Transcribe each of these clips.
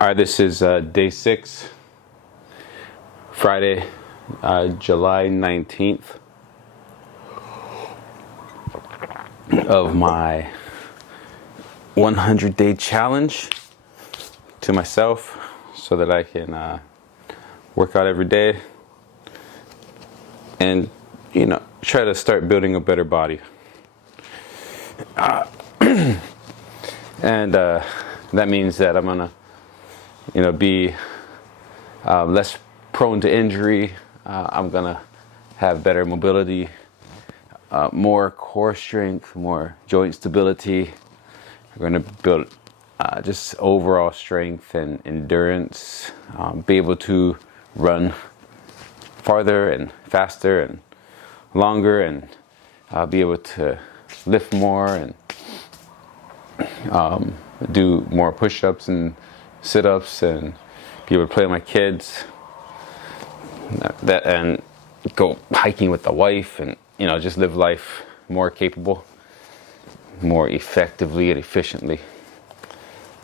All right, this is day 6, Friday, July 19th of my 100-day challenge to myself so that I can work out every day and, try to start building a better body. And that means that I'm gonna be less prone to injury. I'm gonna have better mobility, more core strength, more joint stability. We're gonna build just overall strength and endurance, be able to run farther and faster and longer, and be able to lift more and do more push-ups and sit-ups, and be able to play with my kids, and go hiking with the wife, and just live life more capable, more effectively and efficiently.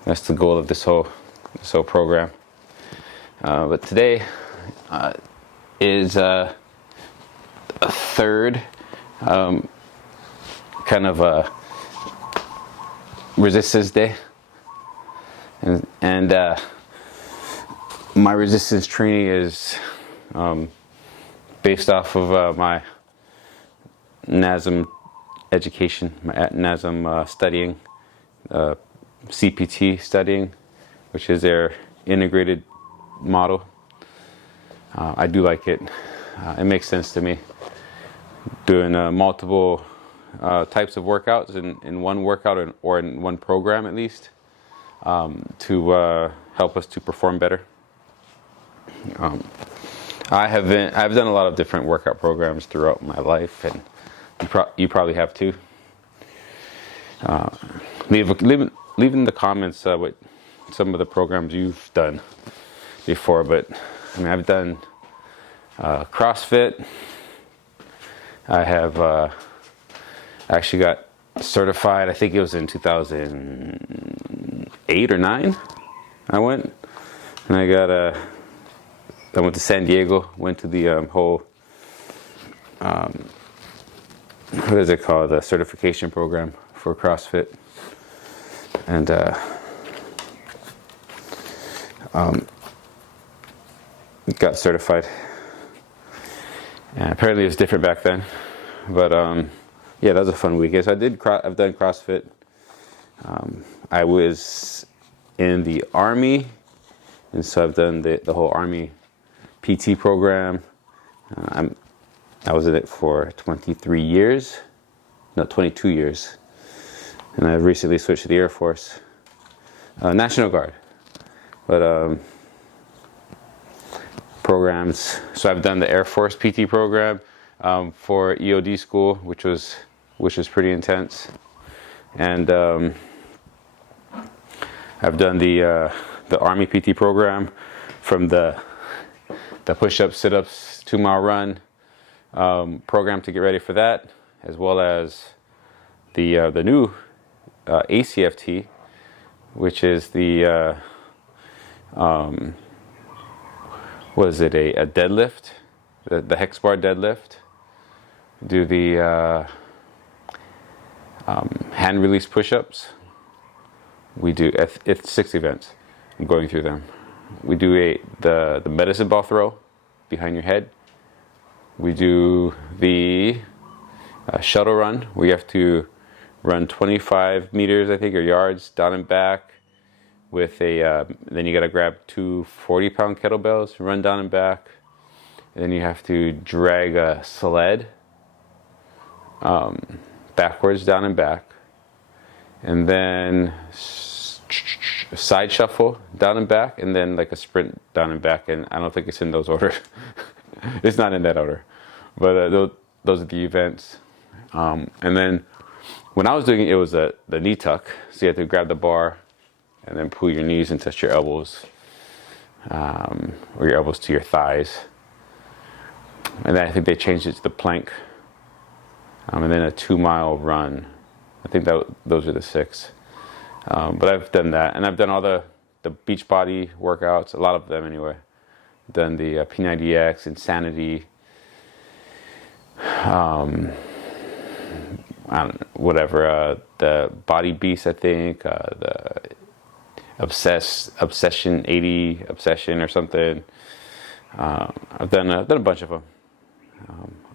That's the goal of this whole program. But today is a third kind of a resistance day, and my resistance training is based off of my NASM education, my NASM studying, CPT studying, which is their integrated model. I do like it. It makes sense to me. Doing multiple types of workouts in one workout or in one program at least, to help us to perform better. I've done a lot of different workout programs throughout my life, and you probably have too. Leave in the comments what some of the programs you've done before. But I've done CrossFit. I have actually got certified. I think it was in 2008 or 9. I went, and I went to San Diego. Went to the whole what is it called? The certification program for CrossFit, and got certified. And apparently it was different back then, but yeah, that was a fun weekend. So I've done CrossFit. I was in the Army, and so I've done the whole Army PT program. I was in it for 22 years, and I've recently switched to the Air Force, National Guard, but programs. So I've done the Air Force PT program for EOD school, which was pretty intense, and I've done the Army PT program, from the push-ups, sit-ups, 2-mile run program to get ready for that, as well as the new ACFT, which is the what is it, a deadlift, the hex bar deadlift. Do the hand release push-ups. We do it's 6 events. I'm going through them. We do the medicine ball throw behind your head. We do the shuttle run, where you have to run 25 meters, I think, or yards, down and back, with then you gotta grab 2 40-pound kettlebells, run down and back, and then you have to drag a sled backwards, down and back, and then side shuffle, down and back, and then like a sprint down and back. And I don't think it's in those orders. It's not in that order, but those are the events. And then when I was doing it, it was the knee tuck, so you have to grab the bar and then pull your knees and touch your elbows, or your elbows to your thighs. And then I think they changed it to the plank, and then a 2-mile run. I think those are the 6. But I've done that, and I've done all the the beach body workouts, a lot of them anyway. Done the P90X, Insanity, I don't know, whatever, the Body Beast, I think, the Obsession 80 Obsession or something. I've done a bunch of them.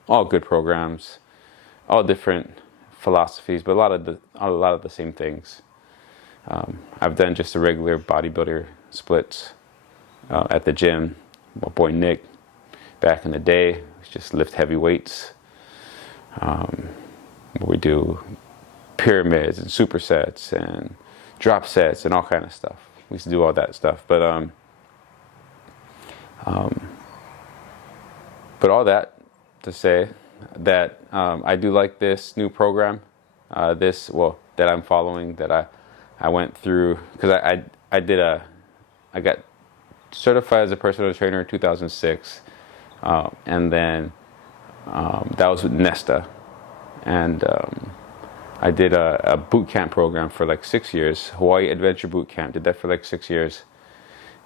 All good programs, all different philosophies, but a lot of the same things. I've done just the regular bodybuilder splits at the gym. My boy Nick, back in the day, just lift heavy weights. We do pyramids and supersets and drop sets and all kind of stuff. We used to do all that stuff, but all that to say that I do like this new program, that I'm following, that I went through, because I got certified as a personal trainer in 2006, and then that was with Nesta, and I did a boot camp program for like 6 years, Hawaii Adventure Boot Camp. Did that for like 6 years,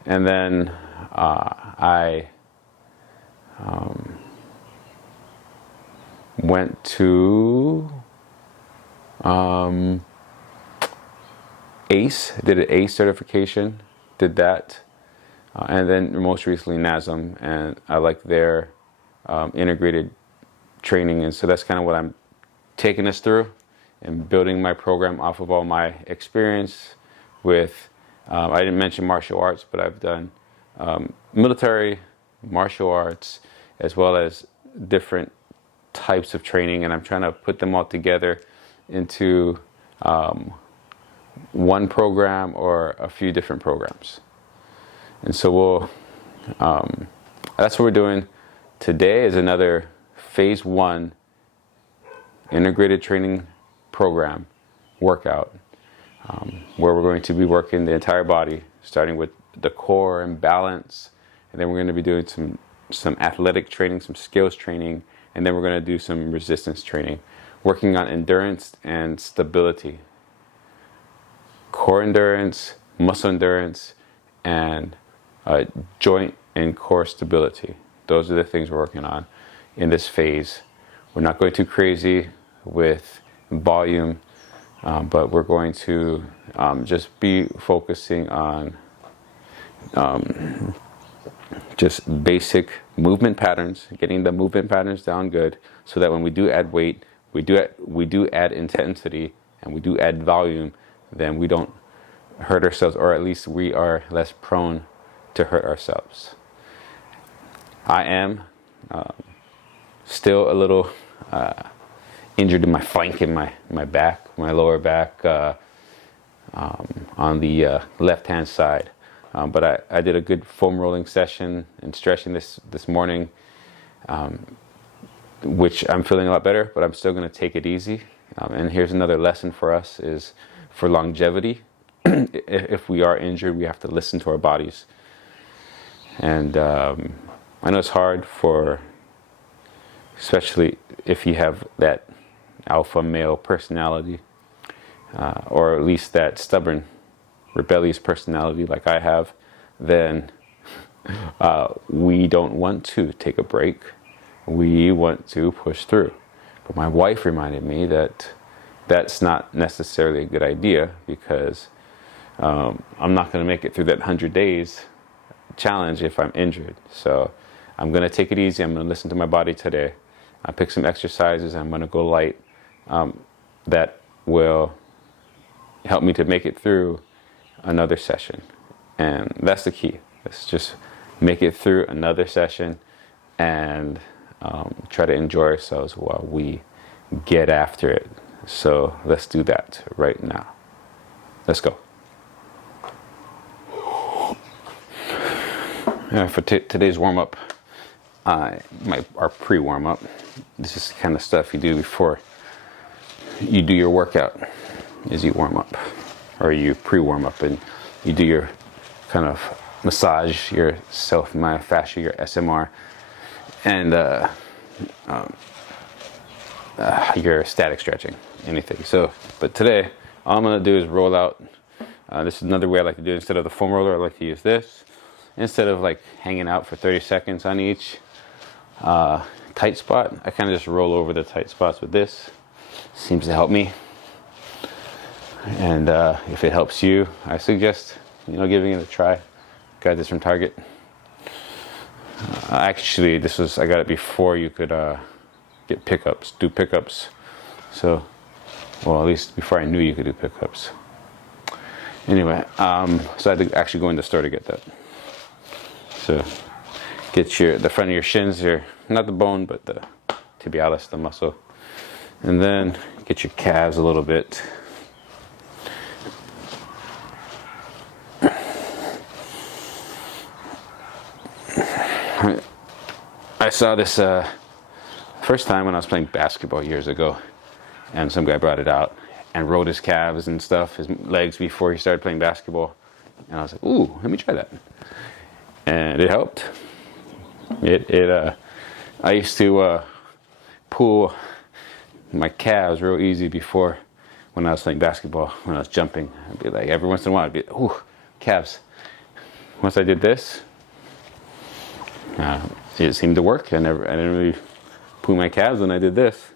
and then I went to ACE, did an ACE certification, did that, and then most recently NASM, and I like their integrated training, and so that's kind of what I'm taking us through and building my program off of all my experience with, I didn't mention martial arts, but I've done military, martial arts, as well as different types of training, and I'm trying to put them all together into one program or a few different programs. And so that's what we're doing today. Is another phase 1 integrated training program workout, where we're going to be working the entire body, starting with the core and balance, and then we're going to be doing some athletic training, some skills training, and then we're going to do some resistance training, working on endurance and stability, core endurance, muscle endurance, and joint and core stability. Those are the things we're working on in this phase. We're not going too crazy with volume, but we're going to just be focusing on just basic movement patterns, getting the movement patterns down good, so that when we do add weight, we do add intensity, and we do add volume, then we don't hurt ourselves, or at least we are less prone to hurt ourselves. I am still a little injured in my flank and my back, my lower back, on the left-hand side. But I did a good foam rolling session and stretching this morning, which I'm feeling a lot better, but I'm still going to take it easy. And here's another lesson for us, is for longevity. If we are injured, we have to listen to our bodies. And I know it's hard especially if you have that alpha male personality, or at least that stubborn, rebellious personality like I have, then we don't want to take a break. We want to push through. But my wife reminded me that that's not necessarily a good idea, because I'm not going to make it through that 100 days challenge if I'm injured. So I'm going to take it easy. I'm going to listen to my body today. I pick some exercises. I'm going to go light, that will help me to make it through another session. And that's the key. Let's just make it through another session and try to enjoy ourselves while we get after it. So let's do that right now. Let's go. For today's warm-up, our pre-warm-up, this is the kind of stuff you do before you do your workout, is you warm up, or you pre-warm up, and you do your kind of massage yourself, myofascia, your SMR, and your static stretching, anything. So, but today, all I'm going to do is roll out This is another way I like to do it. Instead of the foam roller, I like to use this. Instead of like hanging out for 30 seconds on each tight spot, I kind of just roll over the tight spots with this. Seems to help me. And if it helps you, I suggest, you know, giving it a try. Got this from Target. Actually, I got it before you could get pickups, do pickups. So, well, at least before I knew you could do pickups. Anyway, so I had to actually go in the store to get that. So, get the front of your shins here, not the bone, but the tibialis, the muscle. And then get your calves a little bit. I saw this first time when I was playing basketball years ago, and some guy brought it out and rode his calves and stuff, his legs, before he started playing basketball. And I was like, ooh, let me try that. And it helped. I used to pull my calves real easy before, when I was playing basketball, when I was jumping. I'd be like, every once in a while, I'd be, ooh, calves. Once I did this, it seemed to work. I didn't really pull my calves when I did this.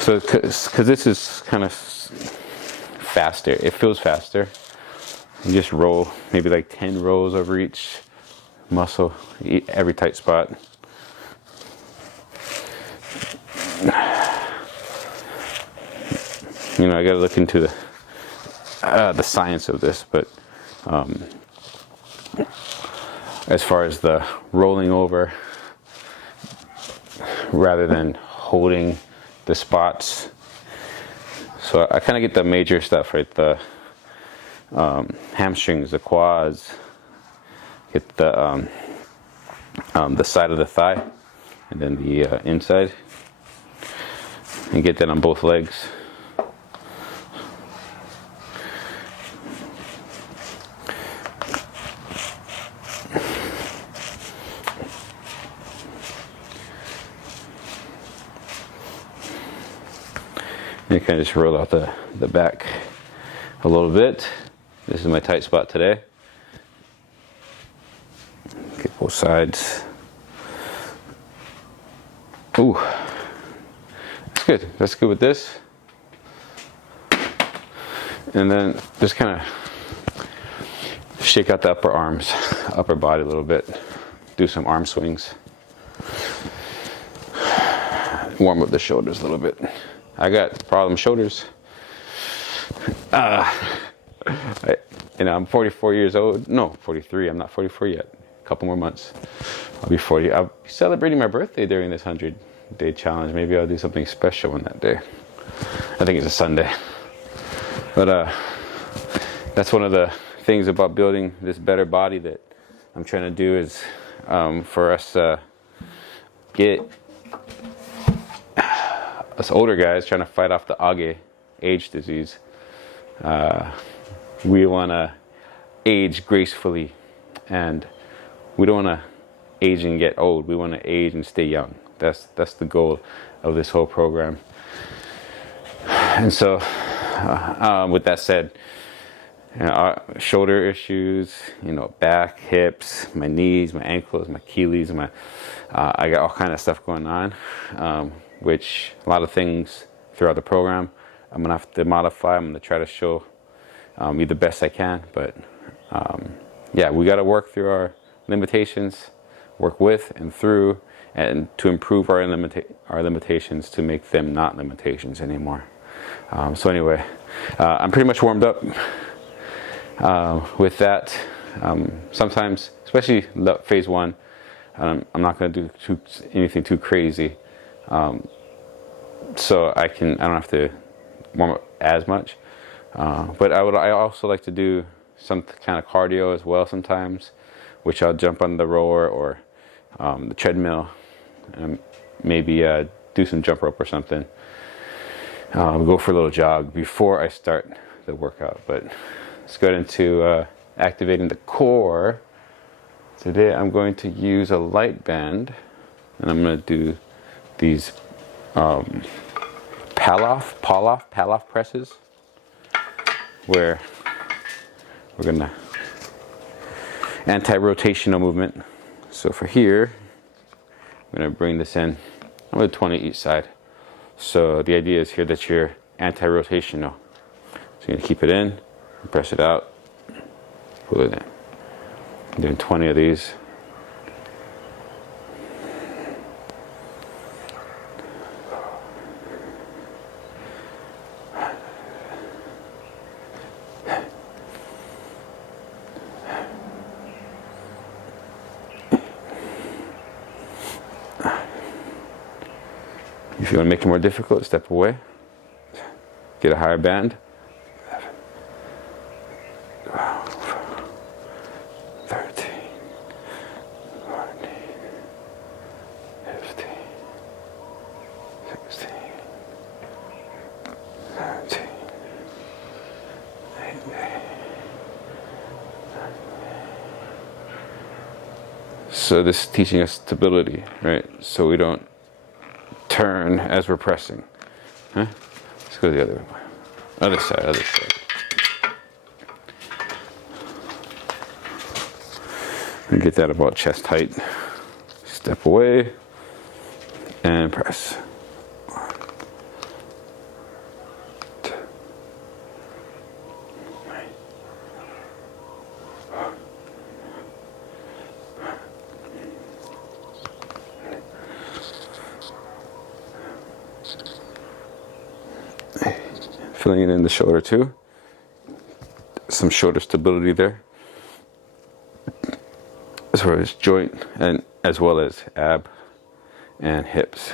So, because this is kind of faster, it feels faster. You just roll maybe like 10 rolls over each muscle, every tight spot. You know, I got to look into the science of this, but as far as the rolling over rather than holding the spots, so I kind of get the major stuff, right? The hamstrings, the quads, get the side of the thigh, and then the inside, and get that on both legs. And you kind of just roll out the back a little bit. This is my tight spot today. Get both sides. Ooh, that's good. That's good with this. And then just kind of shake out the upper arms, upper body a little bit. Do some arm swings. Warm up the shoulders a little bit. I got problem shoulders. I'm 44 years old. No, 43. I'm not 44 yet. A couple more months. I'll be 40. I'll be celebrating my birthday during this 100-day challenge. Maybe I'll do something special on that day. I think it's a Sunday. But that's one of the things about building this better body that I'm trying to do is for us get us older guys trying to fight off the age disease. We want to age gracefully, and we don't want to age and get old. We want to age and stay young. That's the goal of this whole program. And so, with that said, shoulder issues, back, hips, my knees, my ankles, my Achilles, I got all kind of stuff going on, which a lot of things throughout the program I'm gonna have to modify. I'm gonna try to show you the best I can, but yeah, we got to work through our limitations, work with and through, and to improve our limitations to make them not limitations anymore. So anyway, I'm pretty much warmed up with that. Sometimes, especially phase one, I'm not going to do anything too crazy, so I don't have to warm up as much. But I also like to do some kind of cardio as well sometimes, which I'll jump on the rower or the treadmill, and maybe do some jump rope or something. Go for a little jog before I start the workout. But let's go into activating the core. Today I'm going to use a light band, and I'm going to do these Pallof presses, where we're gonna anti-rotational movement. So for here, I'm gonna bring this in. I'm gonna 20 each side. So the idea is here that you're anti-rotational. So you're gonna keep it in, press it out, pull it in. I'm doing 20 of these. If you want to make it more difficult, step away. Get a higher band. 12, 13, 14, 15, 16, 17, 18. So this is teaching us stability, right? So we don't turn as we're pressing. Huh? Let's go the other way. Other side. And get that about chest height. Step away and press. 1, 2, 3. Filling it in the shoulder too. Some shoulder stability there, as far as joint and as well as ab and hips.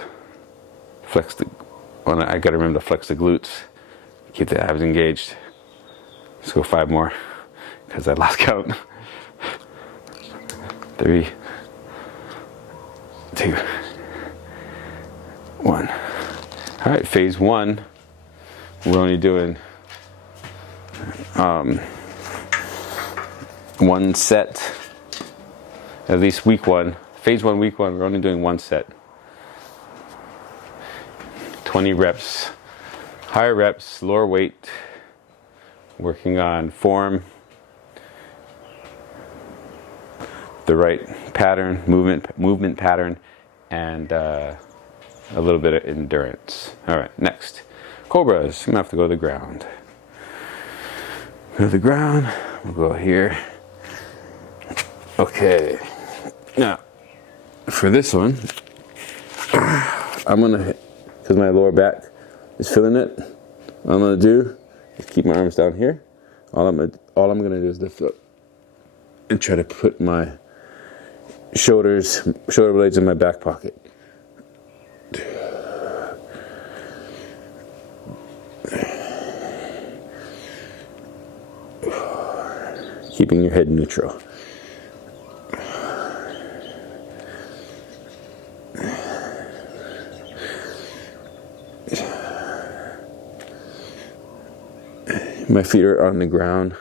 Flex the. Well, I gotta remember to flex the glutes. Keep the abs engaged. Let's go 5 more, because I lost count. 3, 2, 1. All right, phase 1. We're only doing 1 set, at least week 1. Phase 1, week 1, we're only doing 1 set. 20 reps, higher reps, lower weight, working on form, the right pattern, movement pattern, and a little bit of endurance. All right, next. Cobras. I'm gonna have to go to the ground. Go to the ground. We'll go here. Okay. Now, for this one, I'm gonna, because my lower back is feeling it, what I'm gonna do is keep my arms down here. All I'm gonna do is lift up and try to put my shoulder blades in my back pocket. Keeping your head neutral. My feet are on the ground.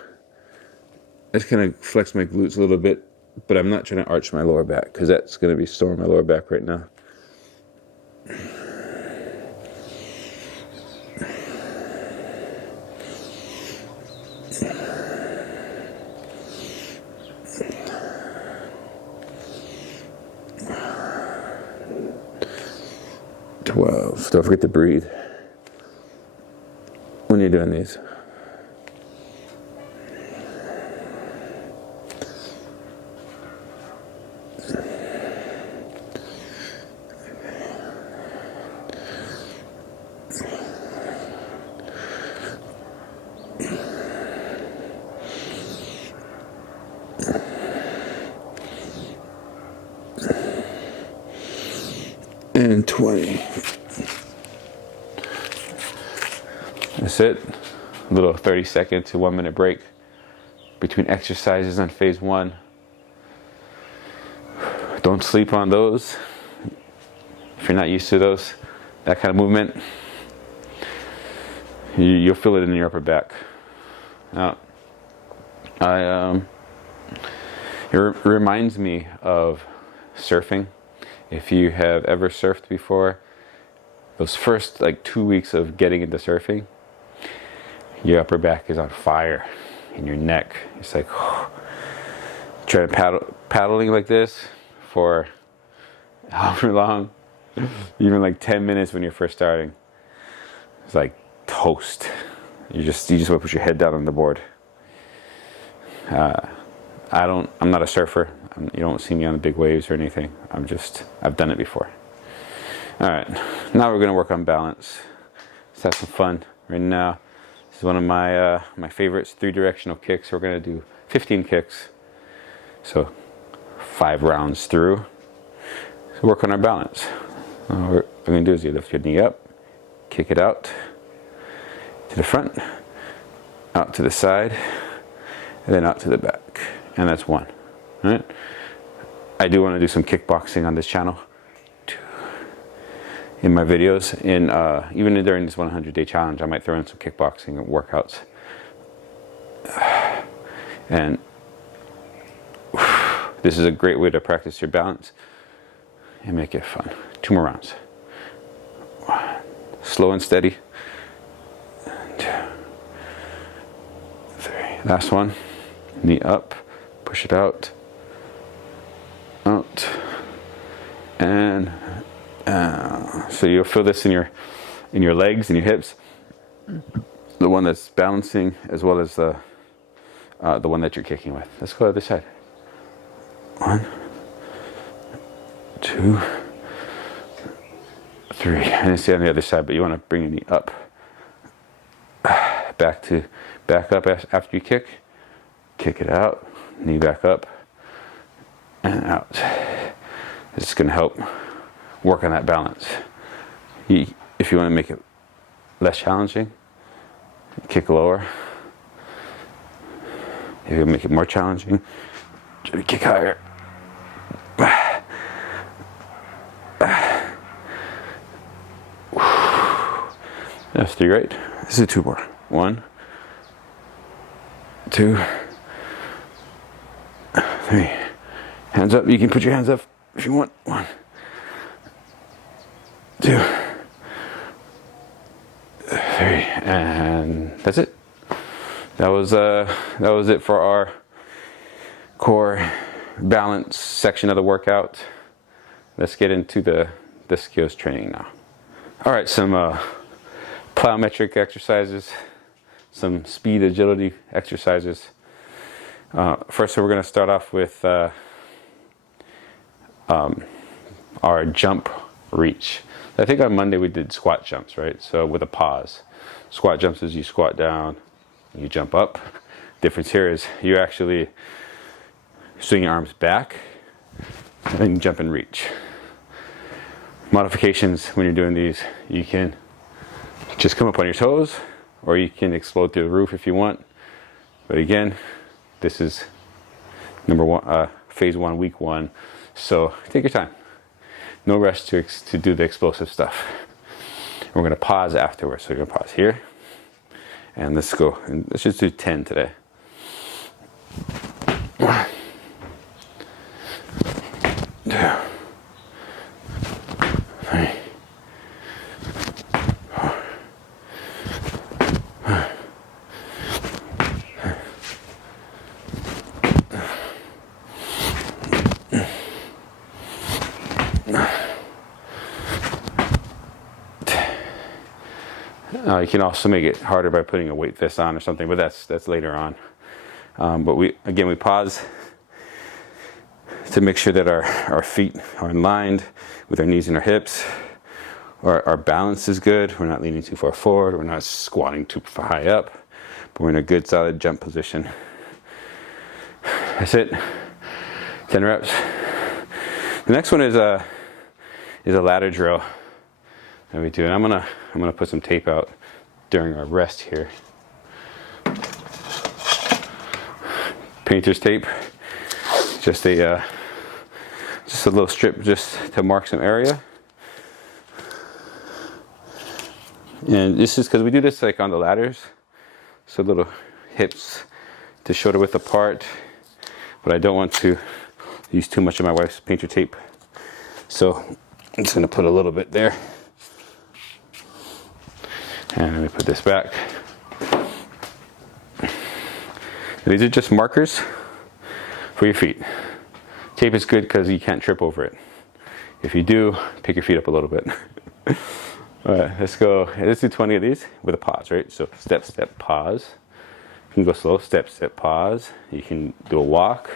I just kind of flex my glutes a little bit, but I'm not trying to arch my lower back, because that's going to be sore my lower back right now. Don't forget to breathe when you're doing these. And 20. That's it. A little 30-second to 1 minute break between exercises on phase 1. Don't sleep on those. If you're not used to that kind of movement, you'll feel it in your upper back. Now, it reminds me of surfing. If you have ever surfed before, those first like 2 weeks of getting into surfing, your upper back is on fire, and your neck, it's like, try to paddling like this for however long, even like 10 minutes when you're first starting. It's like toast. You just want to put your head down on the board. I'm not a surfer. You don't see me on the big waves or anything. I've done it before. All right, now we're gonna work on balance. Let's have some fun right now. This is one of my my favorites, 3-directional kicks. We're gonna do 15 kicks. So 5 rounds through. So work on our balance. What we're gonna do is you lift your knee up, kick it out to the front, out to the side, and then out to the back. And that's 1. All right. I do want to do some kickboxing on this channel in my videos. Even during this 100-day challenge, I might throw in some kickboxing workouts. And this is a great way to practice your balance and make it fun. 2 more rounds. 1. Slow and steady. 2, 3. Last one. Knee up. Push it out. Out. And so you'll feel this in your legs and your hips. The one that's balancing as well as the one that you're kicking with. Let's go to the other side. 1, 2, 3. And then stay on the other side, but you want to bring your knee up. Back up after you kick. Kick it out. Knee back up. And out. It's going to help work on that balance. If you want to make it less challenging, kick lower. If you make it more challenging, try to kick higher. That's 3, right? This is 2 more. 1, 2, 3. Hands up. You can put your hands up if you want. 1, 2, 3, and that's it. That was it for our core balance section of the workout. Let's get into the skills training now. All right, some plyometric exercises, some speed agility exercises. First, we're going to start off with our jump reach. I think on Monday we did squat jumps, right? So with a pause. Squat jumps is you squat down, you jump up. Difference here is you actually swing your arms back and then jump and reach. Modifications when you're doing these, you can just come up on your toes, or you can explode through the roof if you want. But again, this is phase 1, week 1. So take your time. No rush to do the explosive stuff. We're going to pause afterwards. So we're going to pause here. And let's go. And let's just do 10 today. 1, 2, 3, 4. You can also make it harder by putting a weight vest on or something, but that's later on. But we pause to make sure that our feet are in line with our knees and our hips. Our balance is good. We're not leaning too far forward. We're not squatting too high up. But we're in a good solid jump position. That's it. 10 reps. The next one is a ladder drill that we do, and I'm gonna put some tape out during our rest here. Painter's tape, just a little strip just to mark some area. And this is because we do this like on the ladders, so little hips to shoulder width apart, but I don't want to use too much of my wife's painter tape, so I'm just gonna put a little bit there. And let me put this back. These are just markers for your feet. Tape is good because you can't trip over it. If you do, pick your feet up a little bit. All right, let's go. Let's do 20 of these with a pause, right? So step, step, pause. You can go slow, step, step, pause. You can do a walk.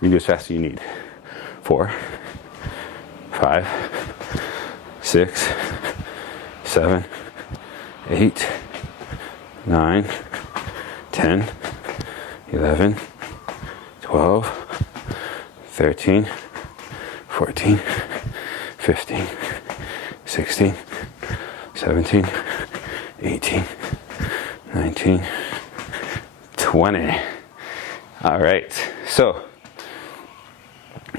You can do as fast as you need. 4, 5, 6, 7, 8, 9, 10, 11, 12, 13, 14, 15, 16, 17, 18, 19, 20. All right, so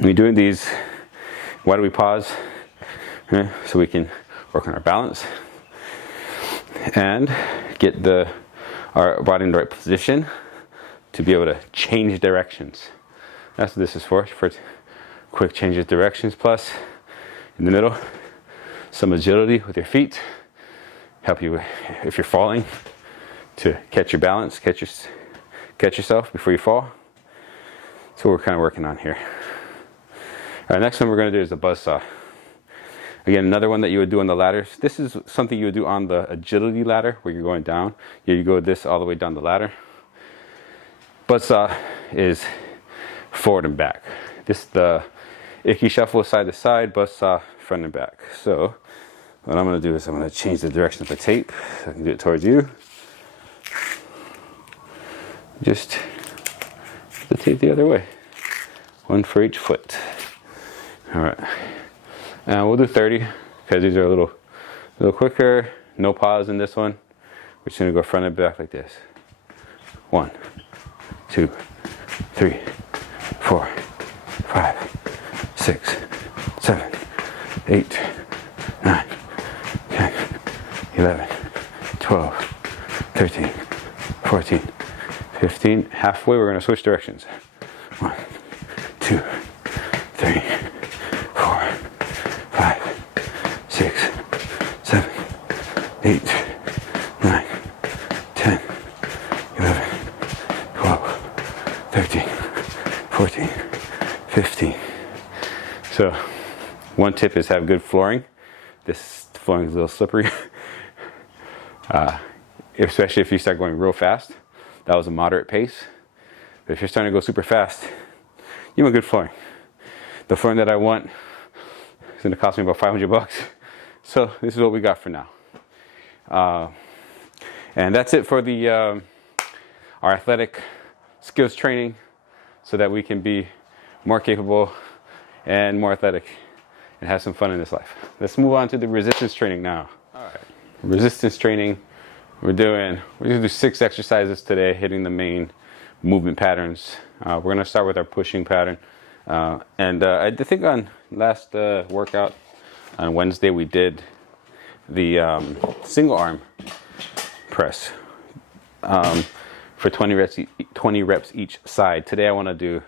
we're doing these. Why do we pause? So we can work on our balance and get our body in the right position to be able to change directions. That's what this is for quick changes of directions. Plus, in the middle, some agility with your feet. Help you, if you're falling, to catch your balance, catch yourself before you fall. So we're kind of working on here. All right, next one we're going to do is the buzzsaw. Again, another one that you would do on the ladders. This is something you would do on the agility ladder where you're going down. You go this all the way down the ladder. Buzzsaw is forward and back. This is the Icky Shuffle side to side, buzzsaw front and back. So what I'm going to do is I'm going to change the direction of the tape. So I can do it towards you. Just the tape the other way. One for each foot. All right. And we'll do 30 because these are a little quicker. No pause in this one. We're just going to go front and back like this. 1, 2, 3, 4, 5, 6, 7, 8, 9, 10, 11, 12, 13, 14, 15. Halfway, we're going to switch directions. 1, 2, 3, 4, 5, 6, 7, 8, 9, 10, 11, 12, 13, 14, 15. So one tip is have good flooring. This flooring is a little slippery. Especially if you start going real fast. That was a moderate pace. But if you're starting to go super fast, you want good flooring. The flooring that I want is going to cost me about $500. So this is what we got for now. And that's it for the our athletic skills training, so that we can be more capable and more athletic and have some fun in this life. Let's move on to the resistance training now. All right, resistance training. We're going to do 6 exercises today, hitting the main movement patterns. We're going to start with our pushing pattern. I think on last workout on Wednesday we did the single arm press for 20 reps each side. Today I want to do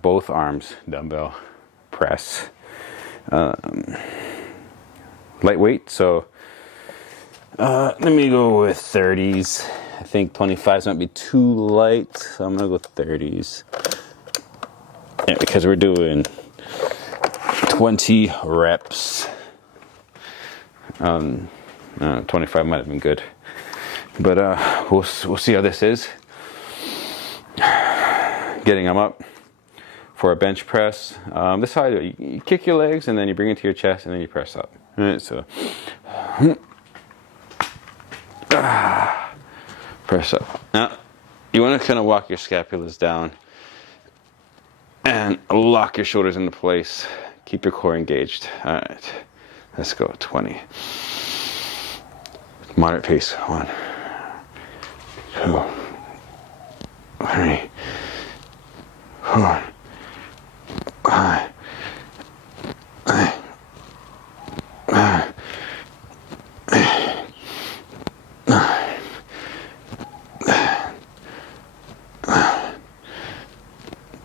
both arms dumbbell press, lightweight. So let me go with 30s. I think 25s might be too light, so I'm gonna go 30s. Yeah, because we're doing 20 reps. 25 might have been good, but we'll see how this is. Getting them up for a bench press. This is how I do it. You kick your legs and then you bring it to your chest and then you press up. All right, so press up. Now you want to kind of walk your scapulas down and lock your shoulders into place. Keep your core engaged. All right, let's go. 20. Moderate pace. 1, 2, 3, 4, 5, 6, 7, 8, 9, 10, 11,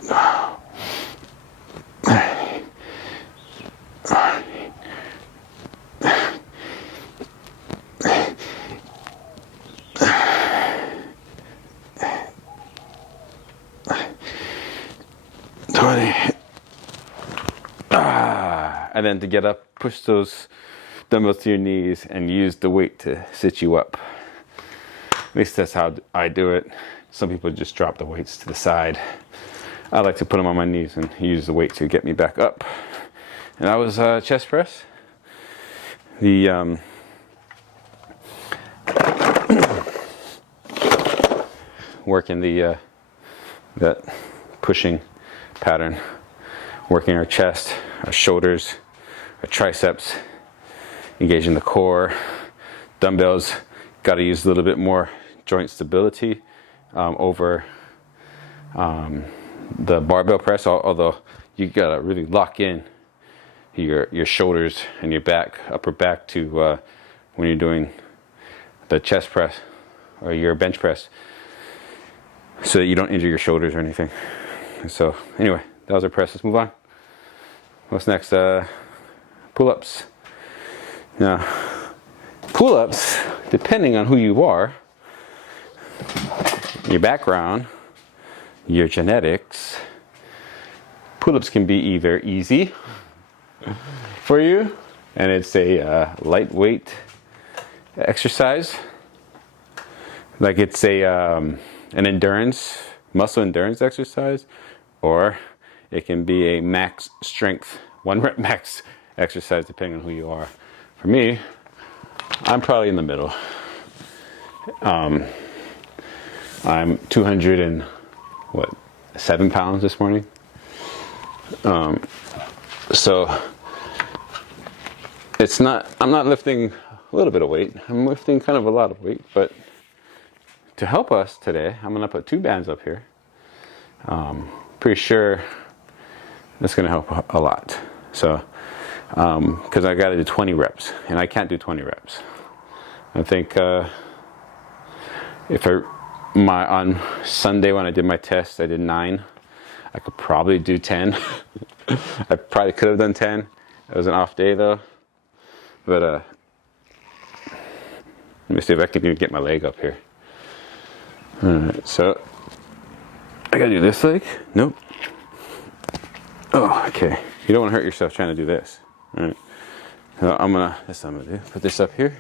12, 13, 14, 15. 20. And then to get up, push those dumbbells to your knees and use the weight to sit you up. At least that's how I do it. Some people just drop the weights to the side. I like to put them on my knees and use the weight to get me back up. And that was chest press. The working the that pushing pattern, working our chest, our shoulders, our triceps, engaging the core. Dumbbells, got to use a little bit more joint stability over the barbell press, although you got to really lock in your shoulders and your back, upper back to when you're doing the chest press or your bench press, so that you don't injure your shoulders or anything. So anyway, that was our press. Let's move on. What's next? Pull-ups. Now, pull-ups, depending on who you are, your background, your genetics, pull-ups can be either easy for you, and it's a lightweight exercise, like it's a an endurance, muscle endurance exercise, or it can be a max strength, 1 rep max exercise, depending on who you are. For me, I'm probably in the middle. I'm 207 pounds this morning. So it's not, I'm not lifting a little bit of weight. I'm lifting kind of a lot of weight, but to help us today, I'm gonna put 2 bands up here. Pretty sure that's gonna help a lot. So, because I gotta do 20 reps, and I can't do 20 reps. I think on Sunday when I did my test, I did 9. I could probably do 10. I probably could have done 10. It was an off day though. But let me see if I can even get my leg up here. Alright, so I gotta do this leg? Nope. Oh, okay. You don't want to hurt yourself trying to do this. Alright. So that's what I'm gonna do. Put this up here.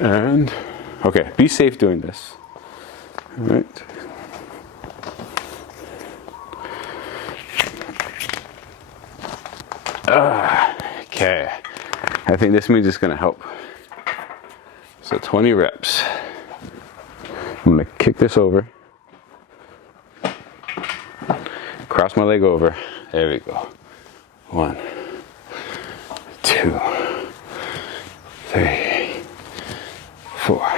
And okay, be safe doing this. Alright. Okay. I think this means it's gonna help. So 20 reps. I'm gonna kick this over. Cross my leg over. There we go. 1, 2, 3, 4,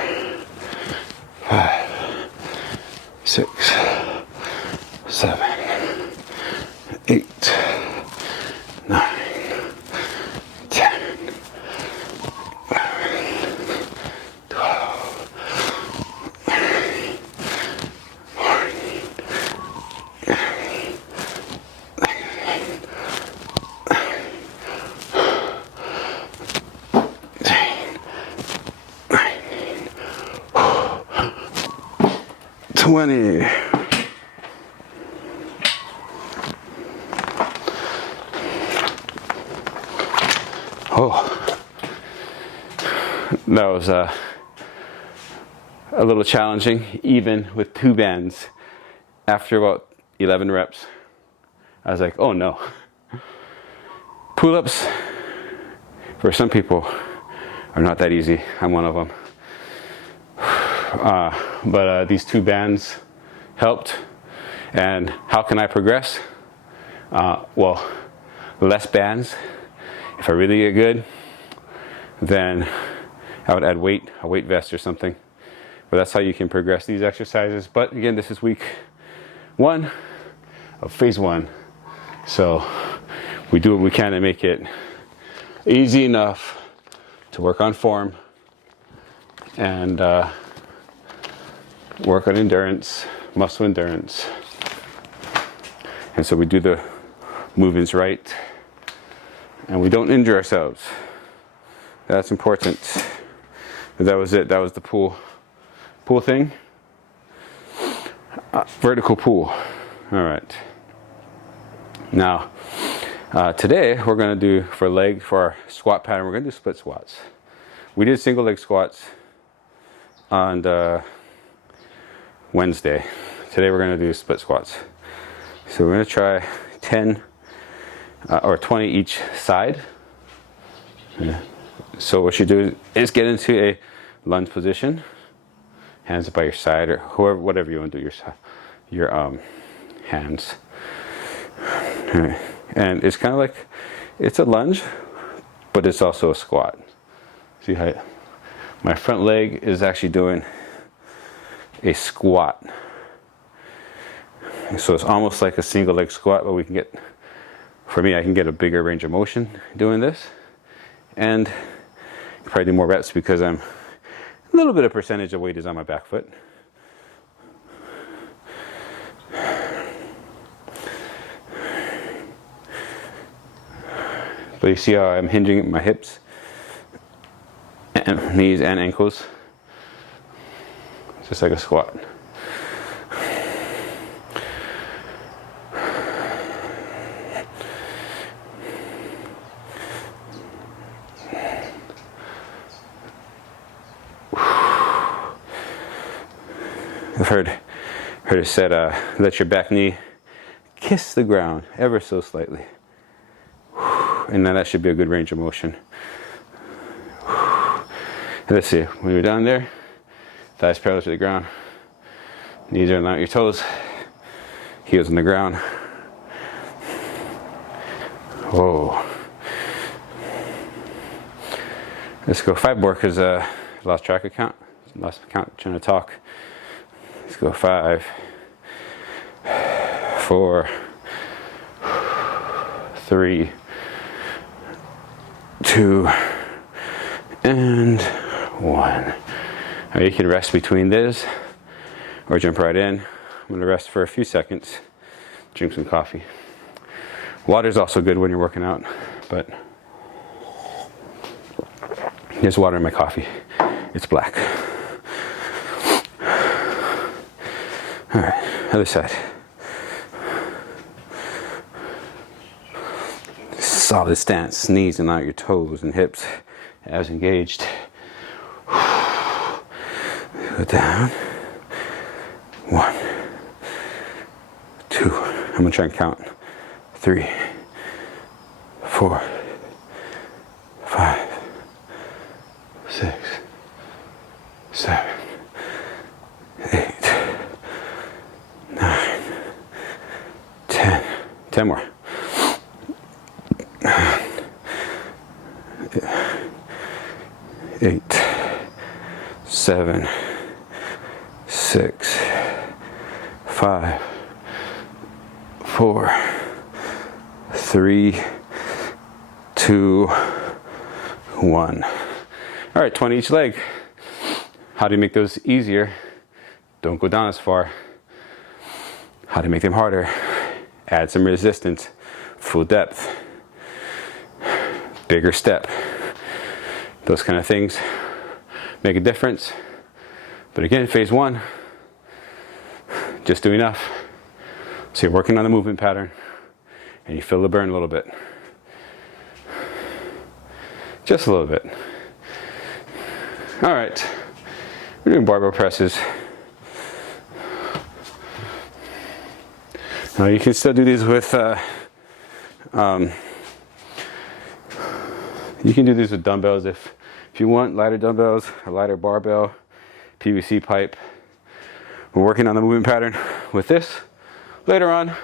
5, 6, 7, 8, 9, 10, 11, 12, 13, 14, 20. Oh, that was a little challenging, even with 2 bands. After about 11 reps, I was like, oh no. Pull-ups, for some people, are not that easy. I'm one of them. But these 2 bands helped. And how can I progress? Well, less bands. If I really get good, then I would add a weight vest or something. But that's how you can progress these exercises. But again, this is week 1 of phase 1. So we do what we can to make it easy enough to work on form and work on endurance, muscle endurance. And so we do the movements right, and we don't injure ourselves. That's important. That was it. That was the pool thing. vertical pull. All right. Now, today we're going to do for our squat pattern, we're going to do split squats. We did single leg squats on Wednesday. Today we're going to do split squats. So we're going to try 10 or 20 each side. Yeah. So what you do is get into a lunge position, hands by your side or whatever you want to do, your hands. Right. And it's kind of like, it's a lunge, but it's also a squat. See how my front leg is actually doing a squat. So it's almost like a single leg squat, but for me, I can get a bigger range of motion doing this. And probably do more reps because a little bit of percentage of weight is on my back foot. But you see how I'm hinging my hips, and knees and ankles, just like a squat. I've heard it said, let your back knee kiss the ground ever so slightly. And now that should be a good range of motion. And let's see, when you're down there, thighs parallel to the ground, knees are not your toes, heels on the ground. Whoa. Let's go 5 more because I lost track of count. Lost count trying to talk. Let's go 5, 4, 3, 2, and 1. Now you can rest between this or jump right in. I'm going to rest for a few seconds, drink some coffee. Water is also good when you're working out, but there's water in my coffee. It's black. All right, other side. Solid stance, knees and not your toes and hips, abs engaged. Go down. 1, 2. I'm gonna try and count. 3, 4, 5, 6, 7, 8, 9, 10. 10 more. 8, 7, 6, 5, 4, 3, 2, 1. All right, 20 each leg. How do you make those easier? Don't go down as far. How to make them harder? Add some resistance, full depth, bigger step. Those kind of things make a difference. But again, phase 1, just do enough. So you're working on the movement pattern and you feel the burn a little bit. Just a little bit. All right, we're doing barbell presses. Now you can still do these with, you can do these with dumbbells if you want lighter dumbbells, a lighter barbell, PVC pipe. We're working on the movement pattern with this. Later on,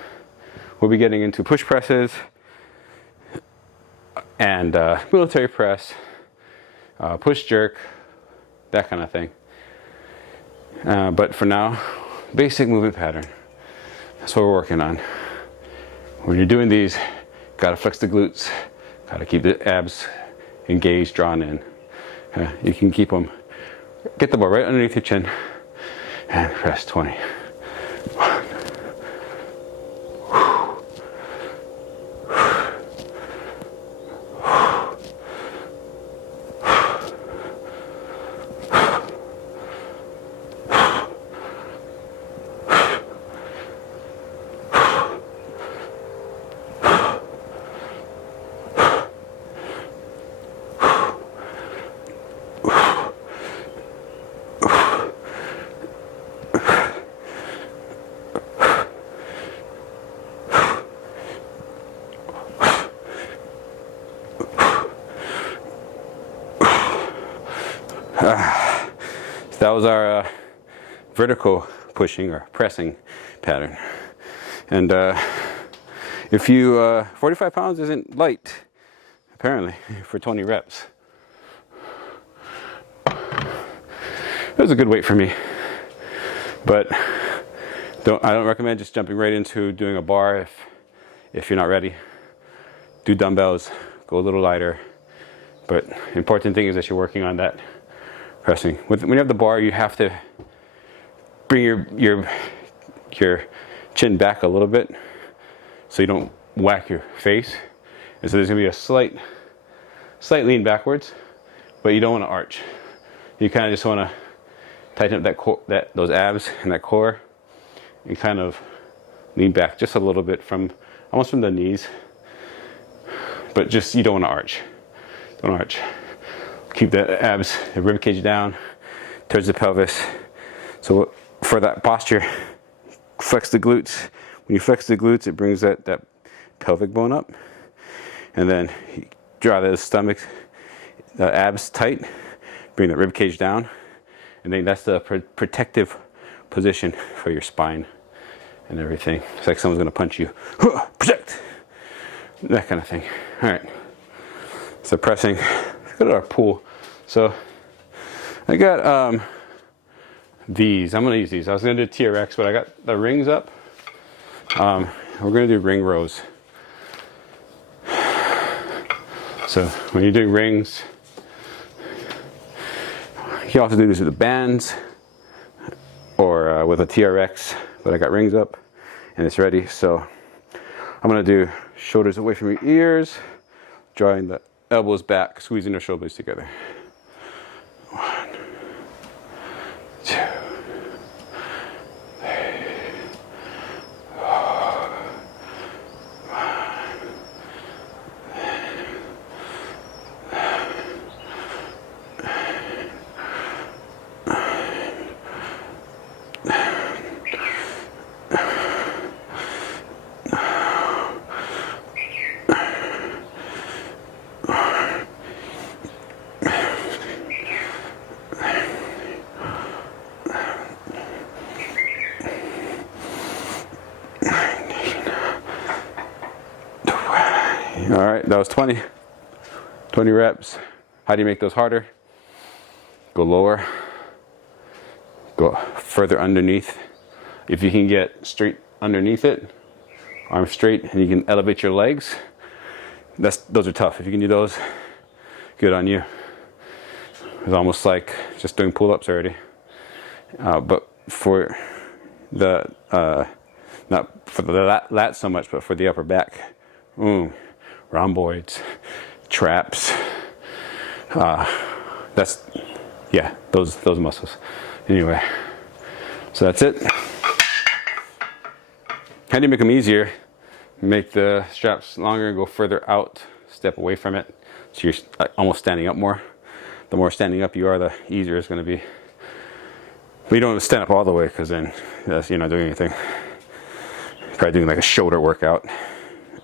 we'll be getting into push presses and military press, push jerk, that kind of thing. But for now, basic movement pattern. That's what we're working on. When you're doing these, gotta flex the glutes, gotta keep the abs engaged, drawn in. You can keep them, get the bar right underneath your chin, and press 20. 1. So that was our vertical pushing or pressing pattern. And if you 45 pounds isn't light, apparently, for 20 reps. It was a good weight for me, but I don't recommend just jumping right into doing a bar if you're not ready. Do dumbbells, go a little lighter, but important thing is that you're working on that pressing. When you have the bar, you have to bring your chin back a little bit so you don't whack your face. And so there's gonna be a slight lean backwards, but you don't want to arch. You kind of just want to tighten up those abs and that core, and kind of lean back just a little bit almost from the knees. But just, you don't want to arch. Don't arch. Keep the abs, the rib cage down towards the pelvis. So for that posture, flex the glutes. When you flex the glutes, it brings that pelvic bone up, and then you draw the stomach, the abs tight, bring the rib cage down, and then that's the protective position for your spine and everything. It's like someone's gonna punch you. Protect! That kind of thing. All right. So pressing. Let's go to our pull. So I got these. I'm gonna use these. I was gonna do TRX, but I got the rings up. We're gonna do ring rows. So when you're doing rings, you can also do this with the bands or with a TRX, but I got rings up and it's ready. So I'm gonna do shoulders away from your ears, drawing the elbows back, squeezing the shoulders together. 1, 2, 3, 4, 5. All right, that was 20 reps. How do you make those harder? Go lower, go further underneath. If you can get straight underneath it, arms straight, and you can elevate your legs, those are tough. If you can do those, good on you. It's almost like just doing pull-ups already. But for the, not for the lat so much, but for the upper back, rhomboids, traps, those muscles. Anyway, so that's it. How do you make them easier? Make the straps longer, go further out, step away from it, so you're almost standing up more. The more standing up you are, the easier it's going to be. But you don't have to stand up all the way, because then you're not doing anything. You're probably doing like a shoulder workout.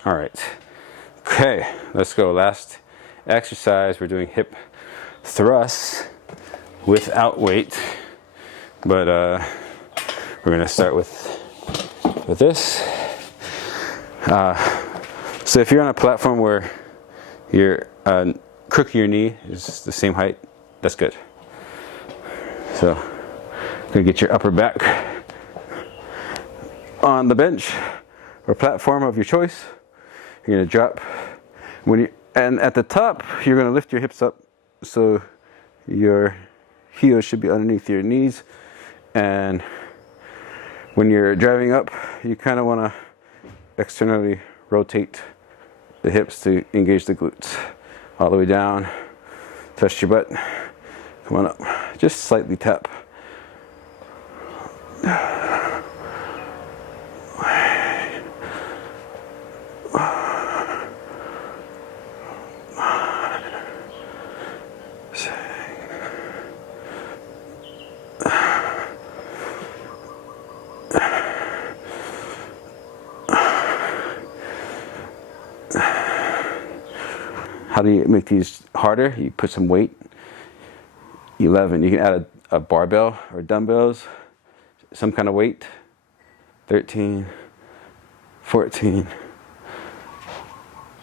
All right. Okay, let's go. Last exercise, we're doing hip thrusts without weight, but we're gonna start with this. So if you're on a platform where your crook of your knee is the same height, that's good. So gonna get your upper back on the bench or platform of your choice. You're gonna drop and at the top you're gonna lift your hips up so your heels should be underneath your knees, and when you're driving up you kind of want to externally rotate the hips to engage the glutes. All the way down, touch your butt, come on up, just slightly tap. How do you make these harder? You put some weight. 11. You can add a barbell or dumbbells, some kind of weight. 13, 14,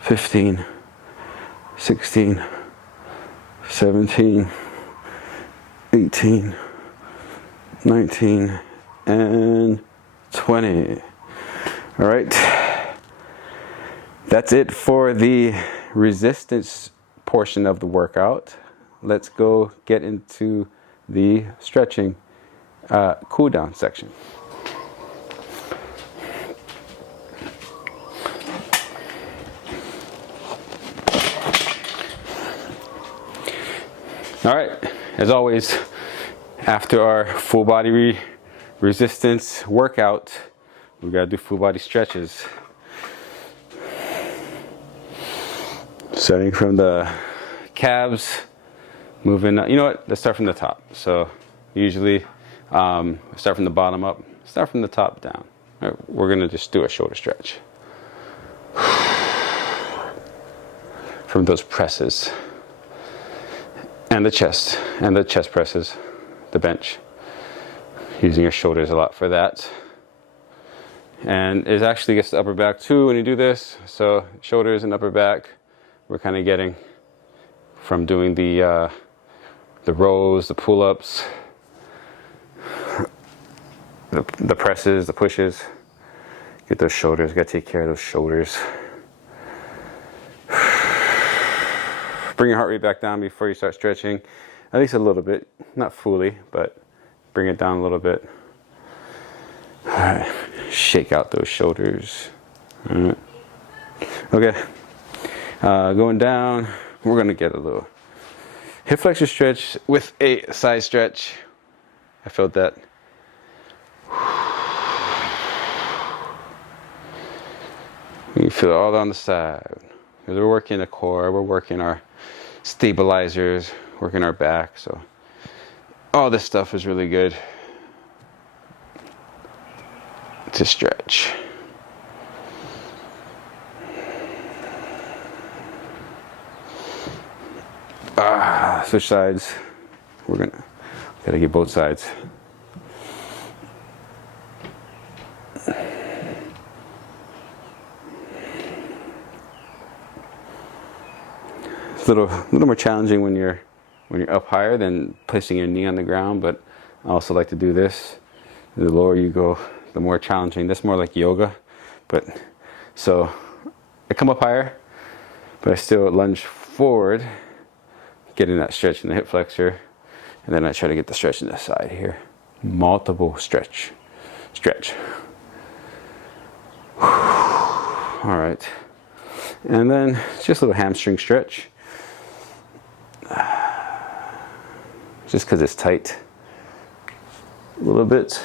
15, 16, 17, 18, 19, and 20. All right. That's it for the resistance portion of the workout. Let's go get into the stretching cool down section. All right, as always, after our full body resistance workout, we gotta do full body stretches. Starting from the calves, moving up. You know what? Let's start from the top. So usually start from the bottom up, start from the top down. All right, we're gonna just do a shoulder stretch. From those presses. And the chest presses, the bench. Using your shoulders a lot for that. And it actually gets the upper back too when you do this. So shoulders and upper back, we're kind of getting from doing the rows, the pull-ups, the presses, the pushes. Get those shoulders, gotta take care of those shoulders. Bring your heart rate back down before you start stretching, at least a little bit, not fully, but bring it down a little bit. All right, shake out those shoulders. All right. Okay, going down, we're gonna get a little hip flexor stretch with a side stretch. I felt that. You feel it all on the side. Because we're working the core, we're working our stabilizers, working our back, so all this stuff is really good to stretch. Switch sides. Gotta get both sides. A little more challenging when you're up higher than placing your knee on the ground, but I also like to do this. The lower you go, the more challenging. That's more like yoga, but so I come up higher, but I still lunge forward, getting that stretch in the hip flexor, and then I try to get the stretch in the side here. Multiple stretch. All right, and then just a little hamstring stretch. Just because it's tight a little bit.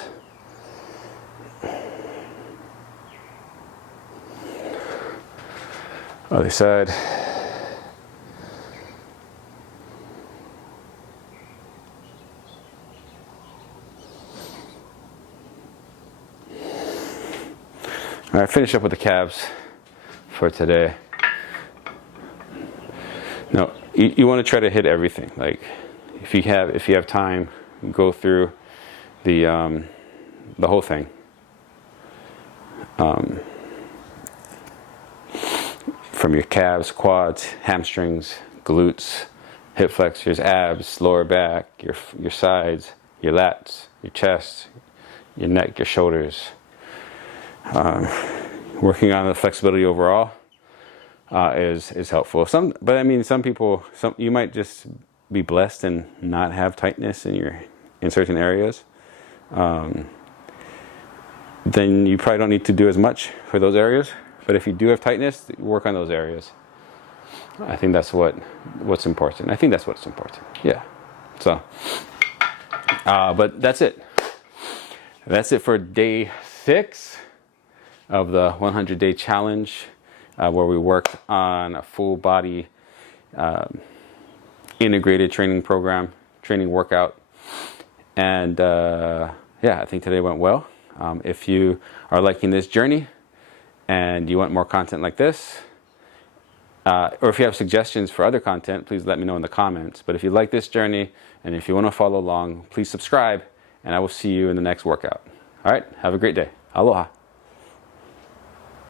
Other side. All right, finish up with the calves for today. Now, you want to try to hit everything. Like, if you have time, go through the whole thing. From your calves, quads, hamstrings, glutes, hip flexors, abs, lower back, your sides, your lats, your chest, your neck, your shoulders. Working on the flexibility overall is helpful. Some people, you might just be blessed and not have tightness in certain areas. Then you probably don't need to do as much for those areas. But if you do have tightness, work on those areas. I think that's what's important. I think that's what's important. Yeah. So, but that's it. That's it for day 6 of the 100-day challenge, where we worked on a full body integrated training workout. And yeah, I think today went well. If you are liking this journey and you want more content like this, Or if you have suggestions for other content, please let me know in the comments. But if you like this journey and if you want to follow along, please subscribe, and I will see you in the next workout. All right, have a great day. Aloha.